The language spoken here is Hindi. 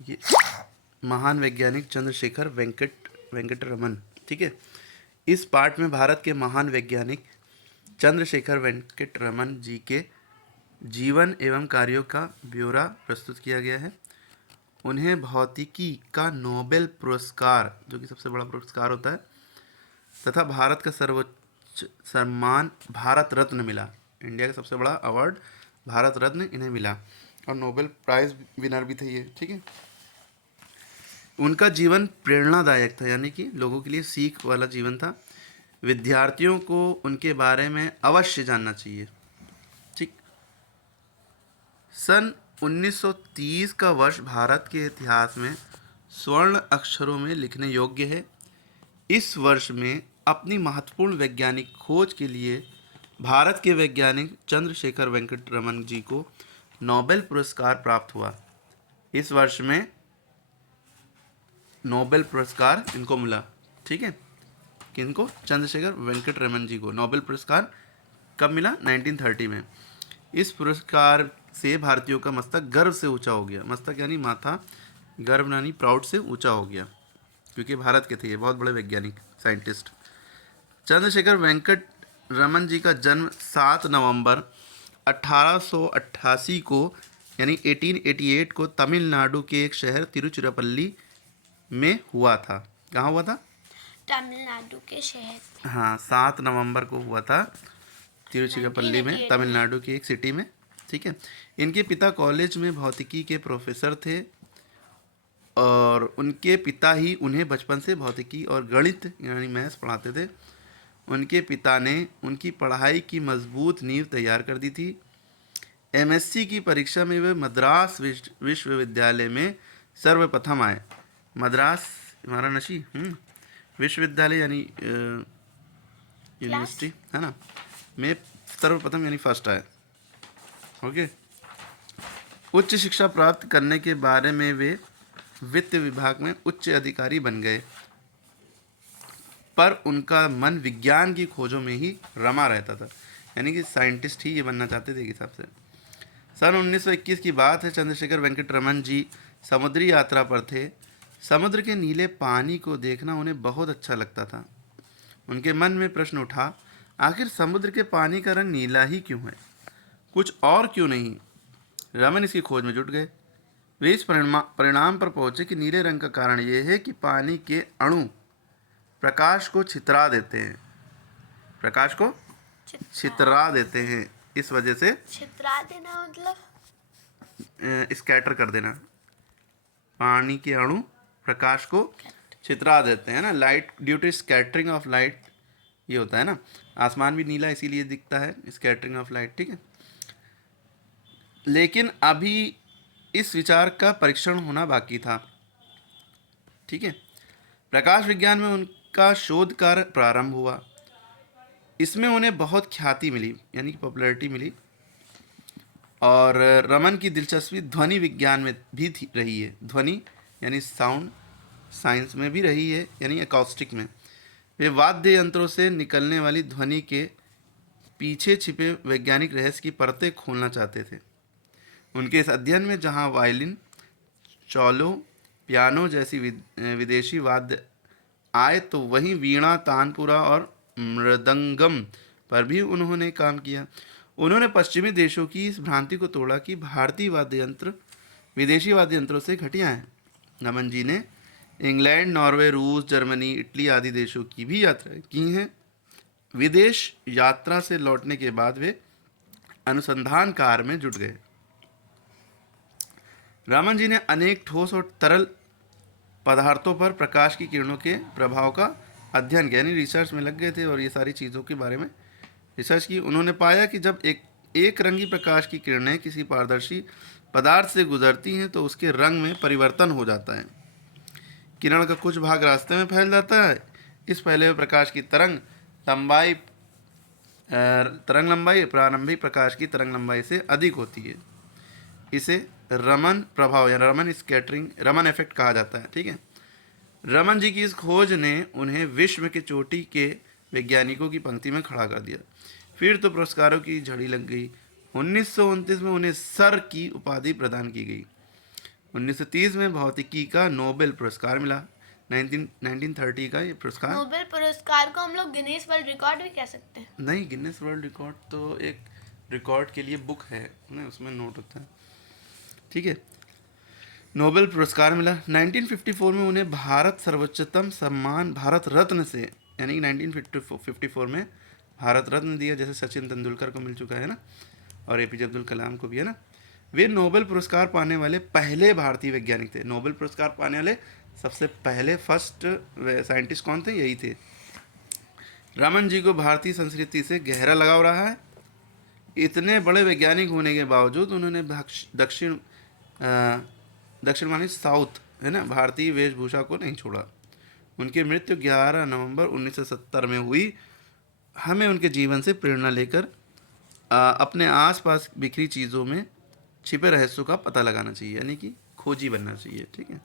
ये महान वैज्ञानिक चंद्रशेखर वेंकट रमन। ठीक है, इस पार्ट में भारत के महान वैज्ञानिक चंद्रशेखर वेंकट रमन जी के जीवन एवं कार्यों का ब्यौरा प्रस्तुत किया गया है। उन्हें भौतिकी का नोबेल पुरस्कार, जो कि सबसे बड़ा पुरस्कार होता है, तथा भारत का सर्वोच्च सम्मान भारत रत्न मिला। इंडिया का सबसे बड़ा अवार्ड भारत रत्न इन्हें मिला और नोबेल प्राइज विनर भी थे ये। ठीक है, उनका जीवन प्रेरणादायक था, यानी कि लोगों के लिए सीख वाला जीवन था। विद्यार्थियों को उनके बारे में अवश्य जानना चाहिए। ठीक, सन 1930 का वर्ष भारत के इतिहास में स्वर्ण अक्षरों में लिखने योग्य है। इस वर्ष में अपनी महत्वपूर्ण वैज्ञानिक खोज के लिए भारत के वैज्ञानिक चंद्रशेखर वेंकट रमन जी को नोबेल पुरस्कार प्राप्त हुआ। इस वर्ष में नोबेल पुरस्कार इनको मिला। ठीक है, किनको? चंद्रशेखर वेंकट रमन जी को नोबेल पुरस्कार कब मिला? 1930 में। इस पुरस्कार से भारतीयों का मस्तक गर्व से ऊंचा हो गया। मस्तक यानी माथा, गर्व यानी प्राउड से ऊंचा हो गया, क्योंकि भारत के थे ये बहुत बड़े वैज्ञानिक साइंटिस्ट। चंद्रशेखर वेंकट रमन जी का जन्म 7 नवंबर 1888 को यानी 1888 को तमिलनाडु के एक शहर तिरुचिरापल्ली में हुआ था। कहाँ हुआ था? तमिलनाडु के शहर। हाँ, 7 नवंबर को हुआ था तिरुचिरापल्ली में, तमिलनाडु की एक सिटी में। ठीक है, इनके पिता कॉलेज में भौतिकी के प्रोफेसर थे और उनके पिता ही उन्हें बचपन से भौतिकी और गणित यानी मैथ्स पढ़ाते थे। उनके पिता ने उनकी पढ़ाई की मजबूत नींव तैयार कर दी थी। एमएससी की परीक्षा में वे मद्रास विश्वविद्यालय में सर्वप्रथम आए। मद्रास वाराणसी विश्वविद्यालय यानी यूनिवर्सिटी है ना, में सर्वप्रथम यानी फर्स्ट आए। ओके, उच्च शिक्षा प्राप्त करने के बारे में वे वित्त विभाग में उच्च अधिकारी बन गए, पर उनका मन विज्ञान की खोजों में ही रमा रहता था, यानी कि साइंटिस्ट ही ये बनना चाहते थे एक हिसाब से। सन 1921 की बात है। चंद्रशेखर वेंकट रमन जी समुद्री यात्रा पर थे। समुद्र के नीले पानी को देखना उन्हें बहुत अच्छा लगता था। उनके मन में प्रश्न उठा, आखिर समुद्र के पानी का रंग नीला ही क्यों है, कुछ और क्यों नहीं? रमन इसकी खोज में जुट गए। वे इस परिणाम पर पहुंचे कि नीले रंग का कारण यह है कि पानी के अणु प्रकाश को छितरा देते हैं। प्रकाश को छितरा देते हैं, इस वजह से छितरा देना मतलब स्कैटर कर देना। पानी के अणु प्रकाश को छितरा देते हैं ना, light due to scattering of light, ये होता है ना। आसमान भी नीला इसीलिए दिखता है, स्कैटरिंग ऑफ लाइट। ठीक है, लेकिन अभी इस विचार का परीक्षण होना बाकी था। ठीक है, प्रकाश विज्ञान में उनका शोध कार्य प्रारंभ हुआ। इसमें उन्हें बहुत ख्याति मिली, यानी कि पॉपुलैरिटी मिली। और रमन की दिलचस्पी ध्वनि विज्ञान में भी रही है। ध्वनि यानी साउंड साइंस में भी रही है, यानी एकॉस्टिक में। वे वाद्य यंत्रों से निकलने वाली ध्वनि के पीछे छिपे वैज्ञानिक रहस्य की परतें खोलना चाहते थे। उनके इस अध्ययन में जहाँ वायलिन, चौलो, पियानो जैसी विदेशी वाद्य आए, तो वहीं वीणा, तानपुरा और मृदंगम पर भी उन्होंने काम किया। उन्होंने पश्चिमी देशों की इस भ्रांति को तोड़ा कि भारतीय वाद्य यंत्र विदेशी वाद्य यंत्रों से घटिया हैं। रमन जी ने इंग्लैंड, नॉर्वे, रूस, जर्मनी, इटली आदि देशों की भी यात्रा की हैं। विदेश यात्रा से लौटने के बाद वे अनुसंधान कार्य में जुट गए। रमन जी ने अनेक ठोस और तरल पदार्थों पर प्रकाश की किरणों के प्रभाव का अध्ययन किया, यानी रिसर्च में लग गए थे और ये सारी चीज़ों के बारे में रिसर्च की। उन्होंने पाया कि जब एक रंगी प्रकाश की किरणें किसी पारदर्शी पदार्थ से गुजरती हैं तो उसके रंग में परिवर्तन हो जाता है। किरण का कुछ भाग रास्ते में फैल जाता है। इस फैले हुए प्रकाश की तरंग लंबाई प्रारंभिक प्रकाश की तरंग लंबाई से अधिक होती है। इसे रमन प्रभाव या रमन स्कैटरिंग, रमन इफेक्ट कहा जाता है। ठीक है, रमन जी की इस खोज ने उन्हें विश्व के चोटी के वैज्ञानिकों की पंक्ति में खड़ा कर दिया। फिर तो पुरस्कारों की झड़ी लग गई। 1929 में उन्हें सर की उपाधि प्रदान की गई। 1930 में भौतिकी का नोबेल पुरस्कार मिला। 1930 का ये पुरस्कार। नोबेल पुरस्कार को हम लोग गिनीज वर्ल्ड रिकॉर्ड भी कह सकते हैं। नहीं, गिनेस वर्ल्ड रिकॉर्ड तो एक रिकॉर्ड के लिए बुक है ना, उसमें नोट होता है। ठीक है, नोबेल पुरस्कार मिला। 1954 में उन्हें भारत सर्वोच्चतम सम्मान भारत रत्न से, यानी कि 1954 में भारत रत्न दिया, जैसे सचिन तेंदुलकर को मिल चुका है ना, और एपीजे अब्दुल कलाम को भी, है ना। वे नोबेल पुरस्कार पाने वाले पहले भारतीय वैज्ञानिक थे। नोबेल पुरस्कार पाने वाले सबसे पहले फर्स्ट साइंटिस्ट कौन थे? यही थे। रमन जी को भारतीय संस्कृति से गहरा लगाव रहा है। इतने बड़े वैज्ञानिक होने के बावजूद उन्होंने दक्षिण मानी साउथ, है ना, भारतीय वेशभूषा को नहीं छोड़ा। उनकी मृत्यु 11 नवंबर 1970 में हुई। हमें उनके जीवन से प्रेरणा लेकर अपने आसपास बिखरी चीज़ों में छिपे रहस्यों का पता लगाना चाहिए, यानी कि खोजी बनना चाहिए। ठीक है।